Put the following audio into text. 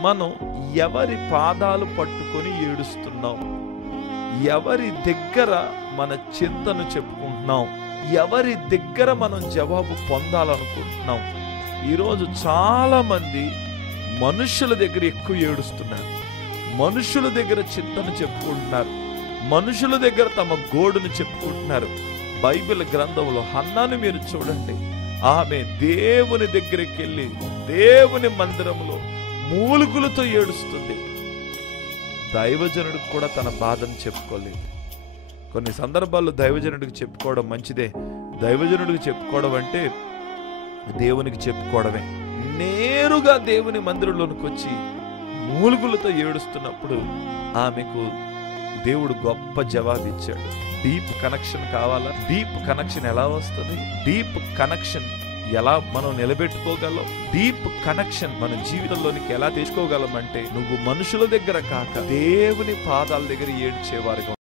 మనం ఎవరి పాదాలు పట్టుకొని ఏడుస్తున్నాం? ఎవరి దగ్గర మన చింతను చెప్పుకుంటున్నాం? ఎవరి దగ్గర మనం జవాబు పొందాలనుకుంటున్నాం? ఈరోజు చాలా మంది మనుషుల దగ్గర ఎక్కువ ఏడుస్తున్నారు, మనుషుల దగ్గర చింతను చెప్పుకుంటున్నారు, మనుషుల దగ్గర తమ గోడును చెప్పుకుంటున్నారు. బైబిల్ గ్రంథంలో హన్నాను మీరు చూడండి. ఆమె దేవుని దగ్గరికి వెళ్ళి దేవుని మందిరంలో మూలుగులతో ఏడుస్తుంది. దైవజనుడికి కూడా తన బాధను చెప్పుకోలేదు. కొన్ని సందర్భాల్లో దైవజనుడికి చెప్పుకోవడం మంచిదే. దైవజనుడికి చెప్పుకోవడం అంటే దేవునికి చెప్పుకోవడమే. నేరుగా దేవుని మందిరంలోనికి వచ్చి మూలుగులతో ఏడుస్తున్నప్పుడు ఆమెకు దేవుడు గొప్ప జవాబు ఇచ్చాడు. డీప్ కనెక్షన్ కావాలా? డీప్ కనెక్షన్ ఎలా వస్తుంది? డీప్ కనెక్షన్ ఎలా మనం నిలబెట్టుకోగలం? డీప్ కనెక్షన్ మన జీవితంలోనికి ఎలా తెచ్చుకోగలం అంటే, నువ్వు మనుషుల దగ్గర కాక దేవుని పాదాల దగ్గర ఏడ్చేవారుగా